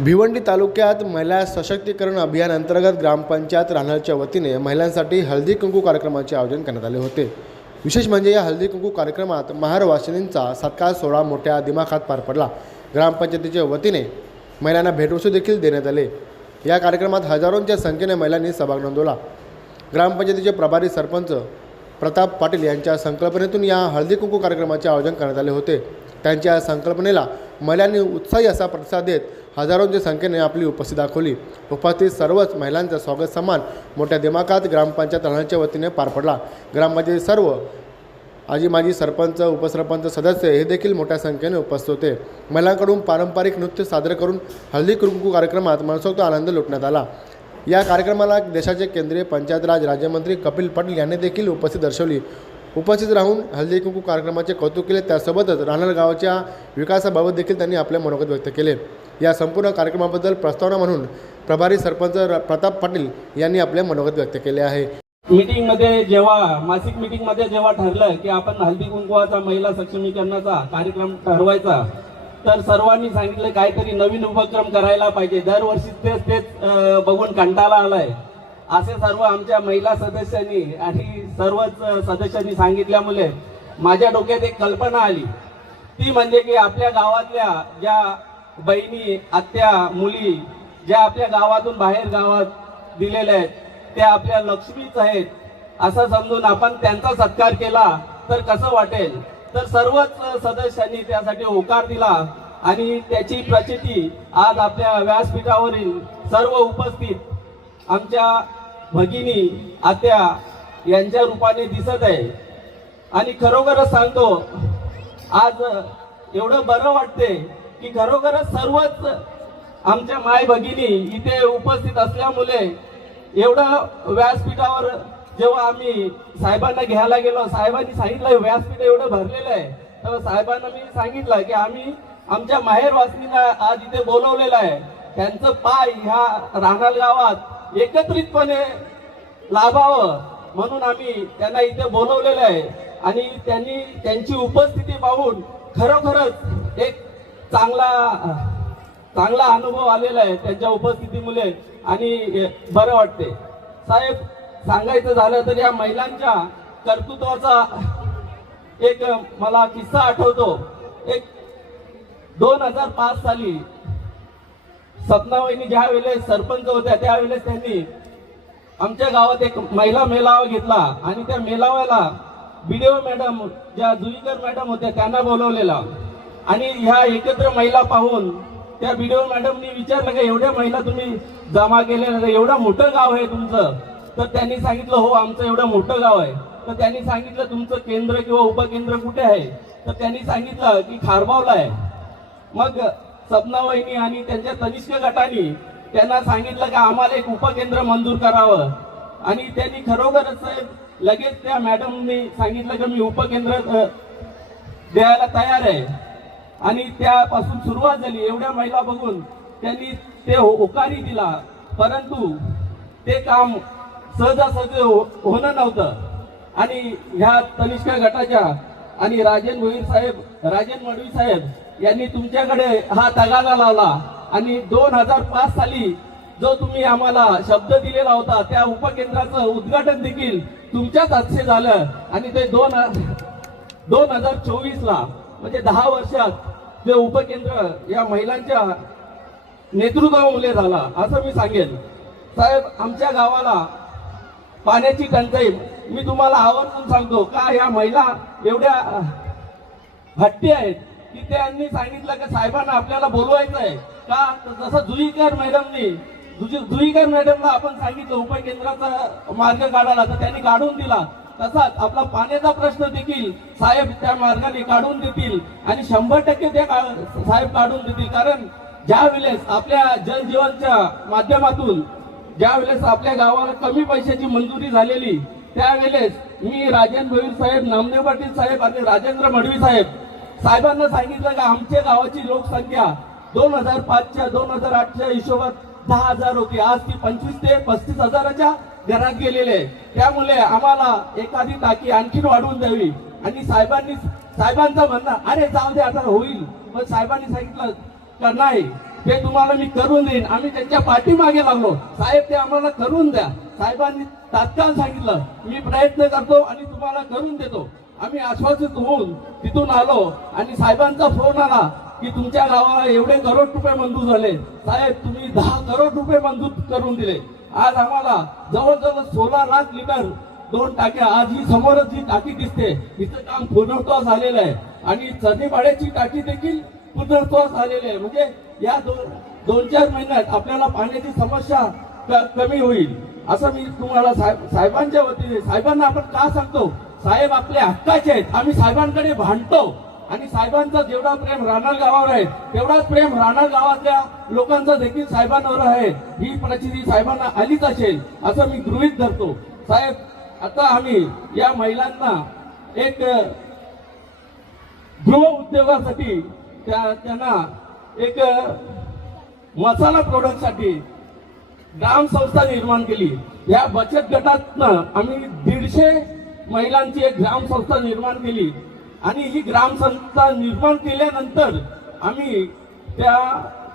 भिवंडी तालुक्यात महिला सशक्तीकरण अभियान अंतर्गत ग्रामपंचायत राहण्याच्या वतीने महिलांसाठी हळदी कुंकू कार्यक्रमाचे आयोजन करण्यात आले होते. विशेष म्हणजे या हळदी कुंकू कार्यक्रमात महारवासिनींचा सत्कार सोहळा मोठ्या दिमाखात पार पडला. ग्रामपंचायतीच्या वतीने महिलांना भेटवस्तू देखील देण्यात आले. या कार्यक्रमात हजारोंच्या संख्येने महिलांनी सहभाग नोंदवला. ग्रामपंचायतीचे प्रभारी सरपंच प्रताप पाटील यांच्या संकल्पनेतून या हळदी कुंकू कार्यक्रमाचे आयोजन करण्यात आले होते. त्यांच्या संकल्पनेला महिलांनी उत्साही असा प्रतिसाद देत हजारोंच्या संख्येने आपली उपस्थिती दाखवली. उपस्थित सर्वच महिलांचा स्वागत सन्मान मोठ्या दिमाखात ग्रामपंचायत राहण्याच्या वतीने पार पडला. ग्रामपंचायत सर्व आजी माजी सरपंच उपसरपंच सदस्य हे देखील मोठ्या संख्येने उपस्थित होते. महिलांकडून पारंपरिक नृत्य सादर करून हळदी कुंकू कार्यक्रमात मनसोक्त आनंद लुटण्यात आला. या कार्यक्रमाला देशाचे केंद्रीय पंचायत राज राज्यमंत्री कपिल पाटील यांनी देखील उपस्थित दर्शवली. उपस्थित राहून हल्दी कुंकू कार्यक्रमाचे कौतुक केले. त्यासोबतच राहणार गावाच्या विकासाबाबत देखील त्यांनी आपले मनोगत व्यक्त केले. या संपूर्ण कार्यक्रमाबद्दल प्रस्तावना म्हणून प्रभारी सरपंच प्रताप पाटील यांनी आपले मनोगत व्यक्त केले आहे. मीटिंगमध्ये जेव्हा मासिक मीटिंगमध्ये जेव्हा ठरलं की आपण हल्दी कुंकुवाचा महिला सक्षमीकरणाचा कार्यक्रम ठरवायचा तर सर्वांनी सांगितलं काहीतरी नवीन उपक्रम करायला पाहिजे. दरवर्षी तेच तेच बघून कंटाळा आलाय. असे सर्व आमच्या महिला सदस्यांनी आणि सर्वच सदस्यांनी सांगितल्यामुळे माझ्या डोक्यात एक कल्पना आली. ती म्हणजे की आपल्या गावातल्या ज्या बहिणी आत्या मुली ज्या आपल्या गावातून बाहेर गावात दिलेल्या आहेत त्या आपल्या लक्ष्मीच आहेत. असं समजून आपण त्यांचा सत्कार केला तर कसं वाटेल? तर सर्वच सदस्यांनी त्यासाठी होकार दिला आणि त्याची प्रचिती आज आपल्या व्यासपीठावरील सर्व उपस्थित आमच्या भगिनी आत्या यांच्या रूपाने दिसत आहे. आणि खरोखरच सांगतो आज एवढं बरं वाटते की खरोखरच सर्वच आमच्या माय भगिनी इथे उपस्थित असल्यामुळे एवढं व्यासपीठावर जेव्हा आम्ही साहेबांना घ्यायला गेलो साहेबांनी सांगितलं व्यासपीठ एवढं भरलेलं आहे. तेव्हा साहेबांना मी सांगितलं की आम्ही आमच्या माहेर वासनीला आज इथे बोलवलेलं आहे. त्यांचं पाय ह्या राहणार गावात एकत्रितपणे लाभावं म्हणून आम्ही त्यांना इथे बोलवलेलं आहे. आणि त्यांनी त्यांची उपस्थिती पाहून खरोखरच एक चांगला चांगला अनुभव आलेला आहे त्यांच्या उपस्थितीमुळे आणि बरं वाटते. साहेब सांगायचं झालं तर या महिलांच्या कर्तृत्वाचा एक मला किस्सा आठवतो. एक दोन हजार पाच साली सपनावहिनी ज्या वेळेस सरपंच होत्या त्यावेळेस त्यांनी आमच्या गावात एक महिला मेळावा घेतला आणि त्या मेळाव्याला बी मॅडम ज्या जुईकर मॅडम होत्या त्यांना बोलवलेला. आणि ह्या एकत्र महिला पाहून त्या बीडीओ मॅडमनी विचारलं का एवढ्या महिला तुम्ही जमा केल्या एवढं मोठं गाव आहे तुमचं. तर त्यांनी सांगितलं हो आमचं एवढं मोठं गाव आहे. तर त्यांनी सांगितलं तुमचं केंद्र किंवा उपकेंद्र कुठे आहे? तर त्यांनी सांगितलं की खारबावला आहे. मग सपना वहिनी आणि त्यांच्या तनिष्क गटाने त्यांना सांगितलं की आम्हाला एक उपकेंद्र मंजूर करावं. आणि त्यांनी खरोखरच साहेब लगेच त्या मॅडमनी सांगितलं की मी उपकेंद्र द्यायला तयार आहे. आणि त्यापासून सुरुवात झाली. एवढ्या महिला बघून त्यांनी ते हो- होकारी दिला. परंतु ते काम सहजासहज हो- होणं नव्हतं. आणि ह्या तनिष्का गटाच्या आणि राजन भोईर साहेब राजन मडवी साहेब यांनी तुमच्याकडे हा तगादा लावला. आणि दोन हजार पाच साली जो तुम्ही आम्हाला शब्द दिलेला होता त्या उपकेंद्राचं उद्घाटन देखील तुमच्याच हातचे झालं. आणि ते दोन दोन हजार चोवीसला म्हणजे दहा वर्षात ते उपकेंद्र या महिलांच्या नेतृत्वामुळे झाला असं मी सांगेन. साहेब आमच्या गावाला पाण्याची टंचाई मी तुम्हाला आवर्जून सांगतो का या महिला एवढ्या हट्टी आहेत की त्यांनी सांगितलं की साहेबांना आपल्याला बोलवायचं आहे का? तर जसं जुईकर मॅडमनी जुजी- जुईकर मॅडमला आपण सांगितलं उपकेंद्राचा मार्ग काढायला तर त्यांनी काढून दिला. तसाच आपला पाण्याचा प्रश्न देखील साहेब त्या मार्गाने काढून देतील आणि शंभर टक्के ते साहेब काढून देतील. कारण ज्या वेळेस आपल्या जलजीवनच्या माध्यमातून ज्या वेळेस आपल्या गावाला कमी पैशाची मंजुरी झालेली त्यावेळेस मी राजन भोईर साहेब नामदेव पाटील साहेब आणि राजेंद्र मडवी साहेब साहेबांना सांगितलं का आमच्या गावाची लोकसंख्या दोन हजार पाचच्या दोन हजार आठच्या हिशोबात दहा हजार होती. आज ती पंचवीस ते पस्तीस हजाराच्या घरात गेलेले आहे. त्यामुळे आम्हाला एखादी टाकी आणखीन वाढवून द्यावी. आणि साहेबांनी साहेबांचं म्हणणं अरे जाऊ दे आता होईल. मग साहेबांनी सांगितलं का नाही ते तुम्हाला मी करून देईन. आम्ही त्यांच्या पाठीमागे लागलो. साहेब ते आम्हाला करून द्या. साहेबांनी तात्काळ सांगितलं मी प्रयत्न करतो आणि तुम्हाला करून देतो. आम्ही आश्वासित होऊन तिथून आलो. आणि साहेबांचा फोन आला की तुमच्या गावाला एवढे करोड रुपये मंजूर झाले. साहेब तुम्ही दहा करोड रुपये मंजूर करून दिले. आज आम्हाला जवळजवळ सोळा लाख लिटर दोन टाक्या आज ही समोरच जी टाकी दिसते तिचं काम पूर्णत्वास आलेलं आहे. आणि चरणीपाड्याची टाकी देखील पूर्णत्वास आलेली आहे. म्हणजे या दोन दोन चार महिन्यात आपल्याला पाण्याची समस्या कमी होईल. असं मी तुम्हाला साहेब साहेबांच्या वतीने साहेबांना आपण का सांगतो? साहेब आपले हक्काचे आहेत. आम्ही साहेबांकडे भांडतो. आणि साहेबांचा जेवढा प्रेम राहणार गावावर आहे तेवढाच प्रेम राहणार गावातल्या लोकांचा देखील साहेबांवर आहे. ही प्रचिती साहेबांना आलीच असेल असं मी गृहित धरतो. साहेब आता आम्ही या महिलांना एक गृह उद्योगासाठी त्या त्यांना एक मसाला प्रोडक्टसाठी ग्राम संस्था निर्माण केली. या बचत गटातनं आम्ही दीडशे महिलांची एक ग्राम संस्था निर्माण केली. आणि ही ग्रामसंस्था निर्माण केल्यानंतर आम्ही त्या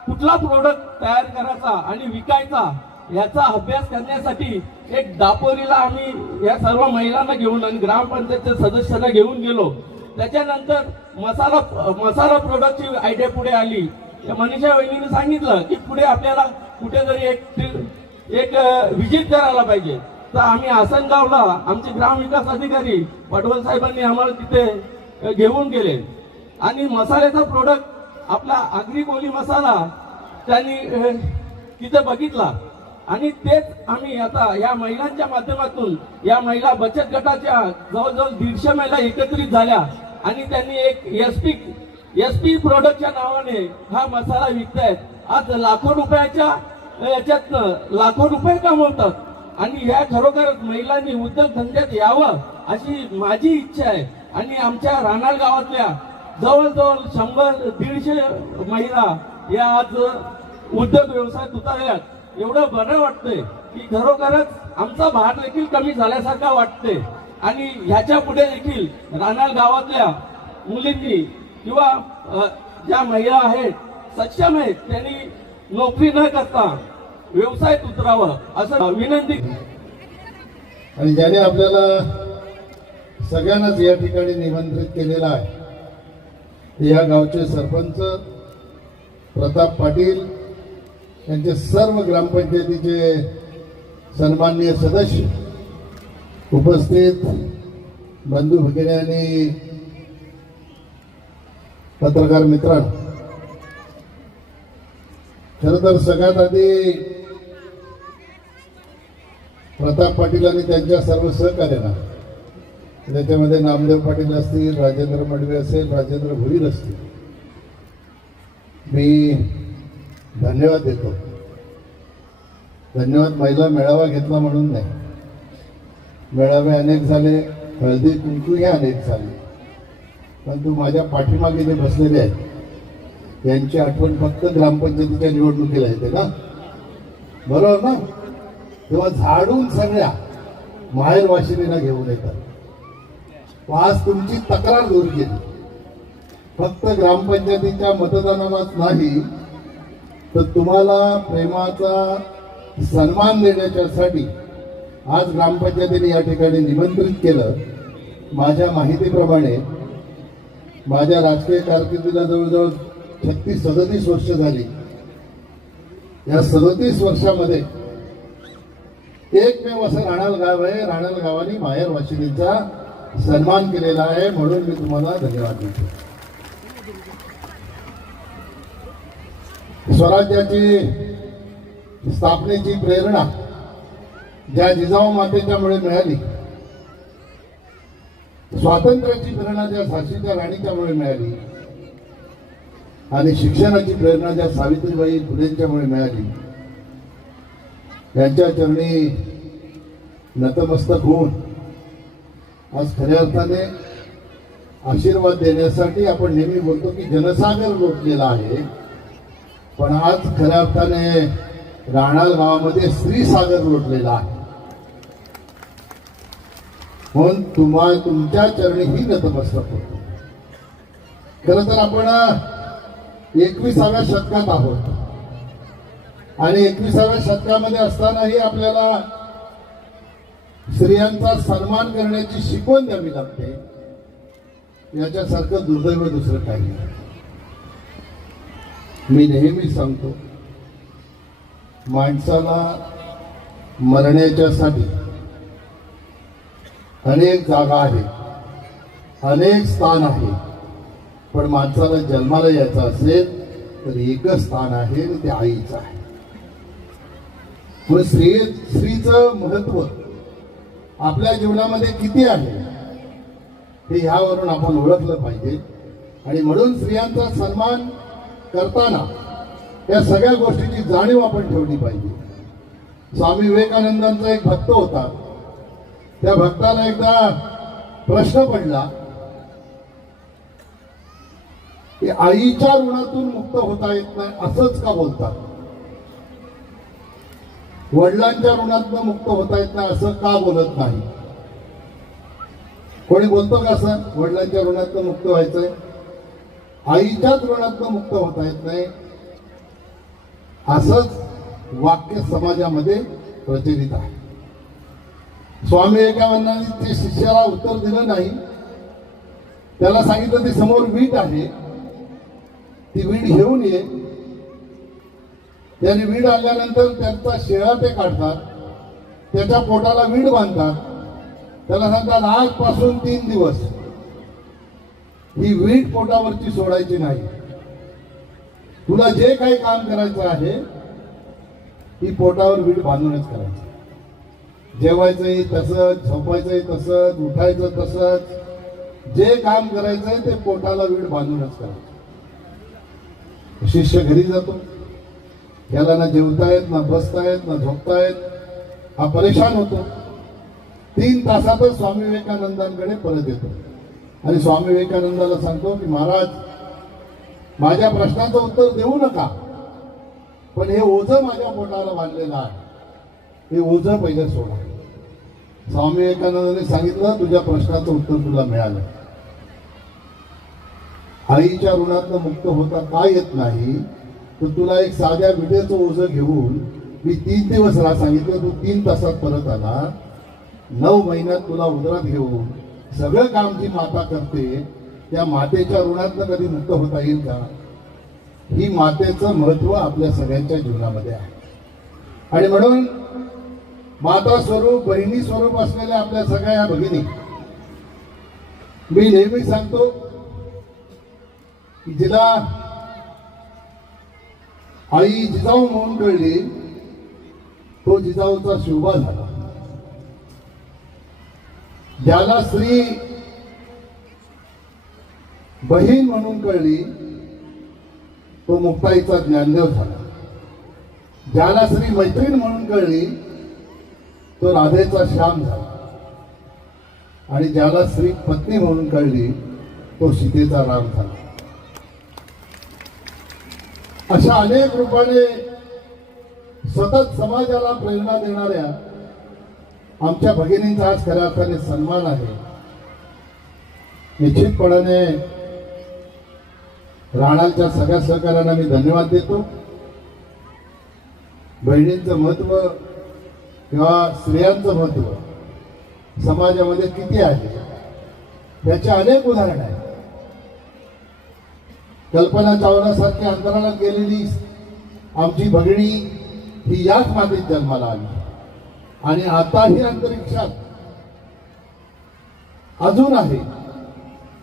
कुठला प्रोडक्ट तयार करायचा आणि विकायचा याचा अभ्यास करण्यासाठी एक दापोरीला आम्ही या सर्व महिलांना घेऊन आणि ग्रामपंचायतच्या सदस्यांना घेऊन गेलो. त्याच्यानंतर मसाला मसाला प्रोडक्टची आयडिया पुढे आली. या मनीषा वहिनीने सांगितलं की पुढे आपल्याला कुठेतरी एक एक विजिट करायला पाहिजे. तर आम्ही आसनगावला आमचे ग्रामविकास अधिकारी पटवल साहेबांनी आम्हाला तिथे घेऊन गेले. आणि मसाल्याचा प्रोडक्ट आपला आगरी कोली मसाला त्यांनी तिथं तिथे बघितला. आणि तेच आम्ही आता या महिलांच्या माध्यमातून या महिला बचत गटाच्या जवळजवळ दीडशे महिला एकत्रित झाल्या. आणि त्यांनी एक एस पी एस पी प्रोडक्टच्या नावाने हा मसाला विकतायत. आज लाखो रुपयाच्या याच्यातनं लाखो रुपये कमवतात. आणि या खरोखरच महिलांनी उद्योगधंद्यात यावं अशी माझी इच्छा आहे. आणि आमच्या रानाल गावातल्या जवळजवळ शंभर दीडशे महिला या आज उद्योग व्यवसाय उतरल्यात. एवढं बरं वाटतंय की खरोखरच आमचा भार देखील कमी झाल्यासारखा वाटते आणि ह्याच्या पुढे देखील रानाल गावातल्या मुलींनी किंवा ज्या महिला आहेत सक्षम आहेत त्यांनी नोकरी न करता व्यवसायात उतरावं असं विनंती आणि ज्याने आपल्याला सगळ्यांनाच या ठिकाणी निमंत्रित केलेलं आहे. या गावचे सरपंच प्रताप पाटील यांचे सर्व ग्रामपंचायतीचे सन्माननीय सदस्य उपस्थित बंधू भगिनी आणि पत्रकार मित्रांनो. खरं तर सगळ्यात आधी प्रताप पाटील आणि त्यांच्या सर्व सहकार्यांना त्याच्यामध्ये नामदेव पाटील असतील राजेंद्र मडवे असेल राजेंद्र भुईर असतील. मी धन्यवाद देतो. धन्यवाद महिला मेळावा घेतला म्हणून नाही. मेळावे अनेक झाले हळदी कुंकूही अनेक झाले. परंतु माझ्या पाठीमागे जे बसलेले आहेत यांची आठवण फक्त ग्रामपंचायतीच्या निवडणुकीला येते ना? बरोबर ना? तेव्हा झाडून सगळ्या माहेर वाशिनीला घेऊन येतात. आज तुमची तक्रार दूर केली फक्त ग्रामपंचायतीच्या मतदानालाच नाही तर तुम्हाला प्रेमाचा सन्मान देण्याच्यासाठी आज ग्रामपंचायतीने या ठिकाणी निमंत्रित केलं. माझ्या माहितीप्रमाणे माझ्या राजकीय कारकिर्दीला जवळजवळ छत्तीस सदतीस वर्ष झाली. या सदतीस वर्षामध्ये एकमेव असं राणाल गाव आहे. राणाल गावाने माहेर वाशिनीचा सन्मान केलेला आहे म्हणून मी तुम्हाला धन्यवाद देतो. स्वराज्याची स्थापनेची प्रेरणा ज्या जिजाऊ मातेच्यामुळे मिळाली स्वातंत्र्याची प्रेरणा ज्या झाशीच्या राणीच्यामुळे मिळाली आणि शिक्षणाची प्रेरणा ज्या सावित्रीबाई फुलेंच्यामुळे मिळाली यांच्या चरणी नतमस्तक होऊन आज खऱ्या अर्थाने आशीर्वाद देण्यासाठी आपण नेहमी बोलतो की जनसागर लोटलेला आहे. पण आज खऱ्या अर्थाने राणाल गावामध्ये स्त्रीसागर लोटलेला आहे. म्हणून तुम्हा तुमच्या चरणी ही नतमस्तक होतो. खरं तर आपण एकविसाव्या शतकात आहोत. आणि एकविसाव्या शतकामध्ये असतानाही आपल्याला स्त्रियांचा सन्मान करण्याची शिकवण द्यावी लागते. याच्यासारखं दुर्दैव दुसरं काही नाही. मी नेहमी सांगतो माणसाला मरण्याच्यासाठी अनेक जागा आहेत अनेक स्थान आहे. पण माणसाला जन्माला यायचं असेल तर एकच स्थान आहे आणि ते आईचं आहे. म्हणून स्त्री स्त्रीचं महत्त्व आपल्या जीवनामध्ये किती आहे हे ह्यावरून आपण ओळखलं पाहिजे. आणि म्हणून स्त्रियांचा सन्मान करताना या सगळ्या गोष्टीची जाणीव आपण ठेवली पाहिजे. स्वामी विवेकानंदांचा एक भक्त होता. त्या भक्ताला एकदा प्रश्न पडला की आईच्या ऋणातून मुक्त होता येत नाही असंच का बोलतात? वडिलांच्या ऋणातनं मुक्त होता येत नाही असं का बोलत नाही? कोणी बोलतो का असं? वडिलांच्या ऋणातनं मुक्त व्हायचंय. आईच्याच ऋणातनं मुक्त होता येत नाही. असंच वाक्य समाजामध्ये प्रचलित आहे. स्वामी विवेकानंदांनी ते शिष्याला उत्तर दिलं नाही त्याला सांगितलं ते समोर वीट आहे. ती वीट घेऊन ये. त्याने वीड आणल्यानंतर त्यांचा शेळा ते काढतात त्याच्या पोटाला वीड बांधतात. त्याला सांगतात आजपासून तीन दिवस ही वीट पोटावरची सोडायची नाही. तुला जे काही काम करायचं आहे ती पोटावर वीट बांधूनच करायचं. जेवायचंही तसंच झोपायचंही तसंच उठायचं तसंच जे काम करायचंय ते पोटाला वीट बांधूनच करायचं. शिष्य घरी जातो. याला ना जेवतायत ना बसतायत ना झोपतायत. हा परेशान होतो. तीन तासातच स्वामी विवेकानंदांकडे परत येतो. आणि स्वामी विवेकानंदाला सांगतो की महाराज माझ्या प्रश्नाचं उत्तर देऊ नका. पण हे ओझं माझ्या पोटाला बांधलेलं आहे. हे ओझं पहिले सोडा. स्वामी विवेकानंदाने सांगितलं तुझ्या प्रश्नाचं उत्तर तुला मिळालं. आईच्या ऋणातनं मुक्त होता का येत नाही? तर तुला एक साध्या विटेचं ओझं घेऊन मी तीन दिवस राहा सांगितलं तू तीन तासात परत आला. नऊ महिन्यात तुला उदरात घेऊन सगळं काम जी माता करते त्या मातेच्या ऋणातनं कधी मुक्त होता येईल का? ही मातेचं महत्त्व आपल्या सगळ्यांच्या जीवनामध्ये आहे. आणि म्हणून माता स्वरूप बहिणी स्वरूप असलेल्या आपल्या सगळ्या या भगिनी मी नेहमी सांगतो की जिला आई जिजाऊ म्हणून कळली तो जिजाऊचा शिवबा झाला. ज्याला स्त्री बहीण म्हणून कळली तो मुक्ताईचा ज्ञानदेव झाला. ज्याला स्त्री मैत्रीण म्हणून कळली तो राधेचा श्याम झाला. आणि ज्याला स्त्री पत्नी म्हणून कळली तो सीतेचा राम झाला. अशा अनेक रूपाने सतत समाजाला प्रेरणा देणाऱ्या आमच्या भगिनींचा आज खऱ्या अर्थाने सन्मान आहे. निश्चितपणाने राणाच्या सगळ्या सहकार्यांना मी धन्यवाद देतो. बहिणींचं महत्त्व किंवा स्त्रियांचं महत्त्व समाजामध्ये किती आहे याचे अनेक उदाहरण आहे कल्पना चावलासारख्या अंतराळात गेलेली आमची भगिनी ही याच मातीत जन्माला आली. आणि आताही अंतरिक्षात अजून आहे.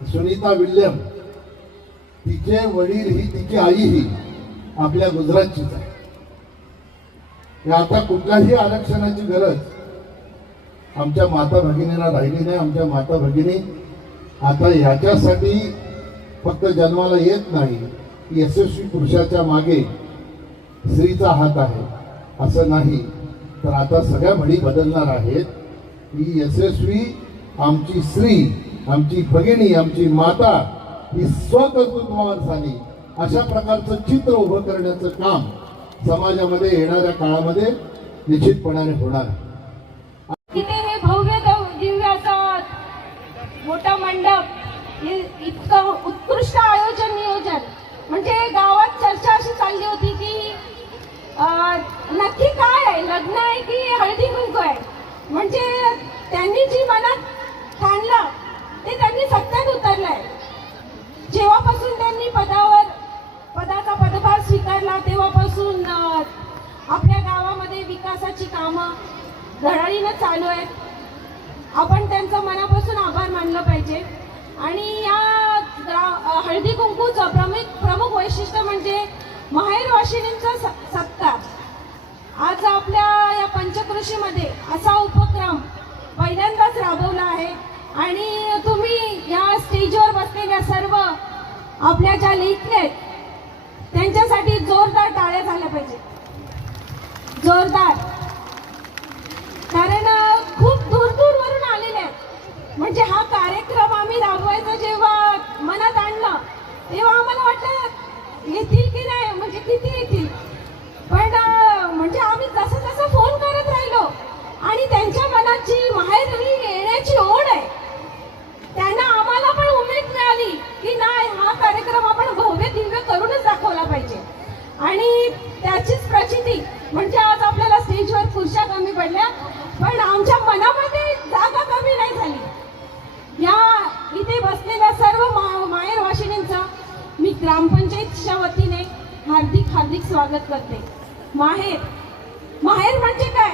सुनीता विल्यम तिचे वडील ही तिची आई ही आपल्या गुजरातचीच आहे. हे आता कुठल्याही आरक्षणाची गरज आमच्या माता भगिनीला राहिली नाही. आमच्या माता भगिनी आता याच्यासाठी फक्त जन्माला येत नाही यशस्वी पुरुषाच्या मागे स्त्रीचा हात आहे. असं नाही. तर आता सगळ्या म्हणी बदलणार आहेत. ही यशस्वी आमची स्त्री आमची भगिनी आमची माता ही स्वकर्तृत्वावर झाली अशा प्रकारचं चित्र उभं करण्याचं काम समाजामध्ये येणाऱ्या काळामध्ये निश्चितपणाने होणार हे भव्य दिव्य असं मोठा मंडप इतकं म्हणजे गावात चर्चा अशी चालली होती की नक्की काय आहे? लग्न आहे की हळदी कुंकू आहे? म्हणजे त्यांनी जी मनात ठाणलं ते त्यांनी सत्यात उतरलंय. जेव्हापासून त्यांनी पदावर पदाचा पदभार स्वीकारला तेव्हापासून आपल्या गावामध्ये विकासाची कामं धडाडीनं चालू आहेत. आपण त्यांचं मनापासून आभार मानलं पाहिजे. आणि या हळदी कुंकूचं प्रमुख प्रमुख वैशिष्ट्य म्हणजे माहेरवाशिनींचा स- सत्कार. आज आपल्या या पंचकृषीमध्ये असा उपक्रम पहिल्यांदाच राबवला आहे आणि तुम्ही या स्टेजवर बसलेल्या सर्व आपल्या ज्या लेखी आहेत त्यांच्यासाठी जोरदार टाळ्या झाल्या पाहिजे. जोरदार. कारण खूप दूर दूरवरून आलेले आहेत. म्हणजे हा कार्यक्रम आम्ही राबवायचा जेव्हा मनात आणलं तेव्हा आम्हाला वाटलं येतील की नाही म्हणजे किती येतील पण अं, म्हणजे आम्ही जसं जसं फोन करत राहिलो आणि त्यांच्या मनात जी माहेरी येण्याची ओढ आहे त्यांना आम्हाला पण उमेद मिळाली की नाही हा कार्यक्रम आपण भव्य दिव्य करूनच दाखवला पाहिजे आणि त्याचीच प्रचिती म्हणजे आज आपल्याला स्टेजवर खुर्च्या कमी पडल्या पण आमच्या मनामध्ये जागा कमी नाही झाली या इथे बसलेल्या सर्व मा माहेर वाशिनींचं मी ग्रामपंचायतच्या वतीने हार्दिक हार्दिक स्वागत करते. माहेर. माहेर म्हणजे काय?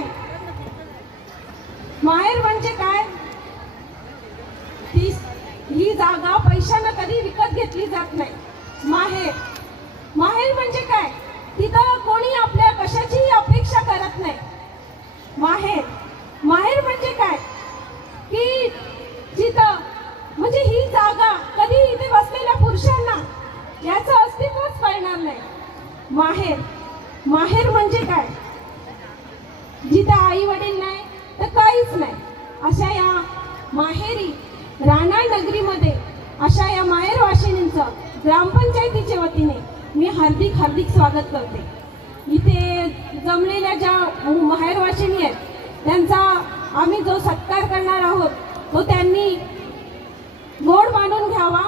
माहेर म्हणजे काय? ती ही जागा पैशानं कधी विकत घेतली जात नाही. माहेर. माहेर म्हणजे काय? तिथं कोणी आपल्या कशाचीही अपेक्षा करत नाही. माहेर. माहेर म्हणजे काय? की जिथं म्हणजे ही जागा कधी इथे बसलेल्या पुरुषांना याचं अस्तित्वच कळणार नाही. माहेर. माहेर म्हणजे काय? जिथं आई वडील नाही तर काहीच नाही. अशा या माहेरी राणा नगरीमध्ये अशा या माहेर वाशिनींचं ग्रामपंचायतीच्या वतीने मी हार्दिक हार्दिक स्वागत करते. इथे जमलेल्या ज्या माहेर वाशिनी आहेत त्यांचा आम्ही जो सत्कार करणार आहोत तो त्यांनी गोड मानून घ्यावा.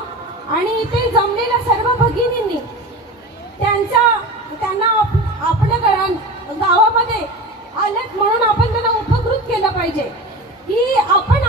आणि इथे जमलेल्या सर्व भगिनींनी त्यांचा त्यांना आप- आपल्या गावामध्ये आलेत म्हणून आपण त्यांना उपकृत केलं पाहिजे. की आपण